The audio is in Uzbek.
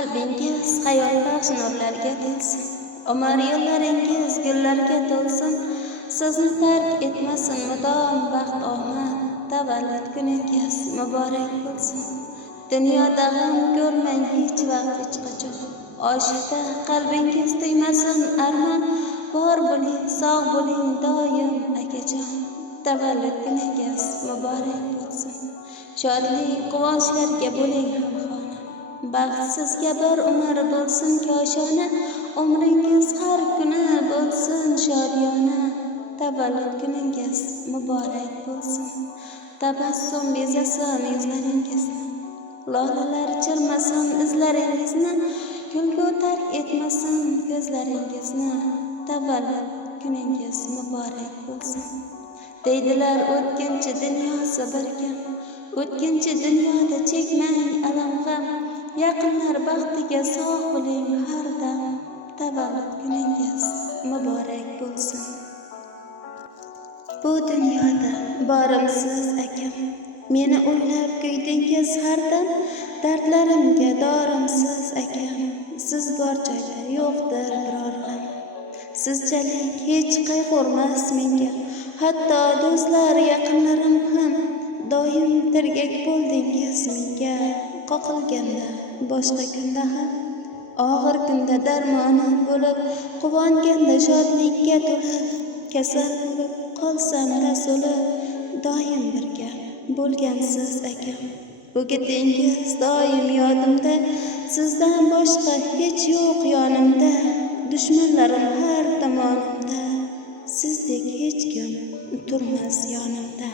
Qalbingiz hayot baxsh nurlarga to'lsin, umr yo'llaringiz gullarga to'lsin. Sizni tark etmasin mudom baxt omad, tavallud kuningiz muborak bo'lsin. Dunyoda g'am ko'rmang hech vaqt hech qachon, oshida qalbingiz tuymasin armon. Bor bo'ling, sog' bo'ling doim akajon, tavallud kuningiz muborak bo'lsin. Shodlik quvonchlarga bo'ling hamxona, baxtsizga bir umr bo'lsin koshona. Umringiz har kuni bo'lsin shodiyona, tavallud kuningiz muborak bo'lsin. Tabassum bezasin yuzlaringizni, lolalar chirmasin izlaringizni, kulgu tark etmasin ko'zlaringizni, tavallud kuningiz muborak bo'lsin. Deydilar o'tkinchi dunyosi bir kun, o'tkinchi dunyoda chekmang alam g'am. Yaqinlar baxtiga sog' bo'ling har dam, tavallud kuningiz muborak bo'lsin. Bu dunyoda borimsiz akam, meni o'ylab kuydingiz har dam. Dardlarimga dorimsiz akam, siz bor joyda yo'qdir biror g'am. Sizchalik hech qayg'urmas menga, hatto do'stlar yaqinlarim ham. Doim tirgak bo'ldingiz menga, qoqilganda boshqa kunda ham. Og'ir kunda darmonim bo'lib, quvonganda shodlikka to'lib, kasal bo'lib qolsam-da so'lib, doim birga bo'lgansiz akam. O'gitingiz doim yodimda, sizdan boshqa hech yo'q yonimda. Dushmanlarim har tomonimda, sizdek hech kim turmas yonimda.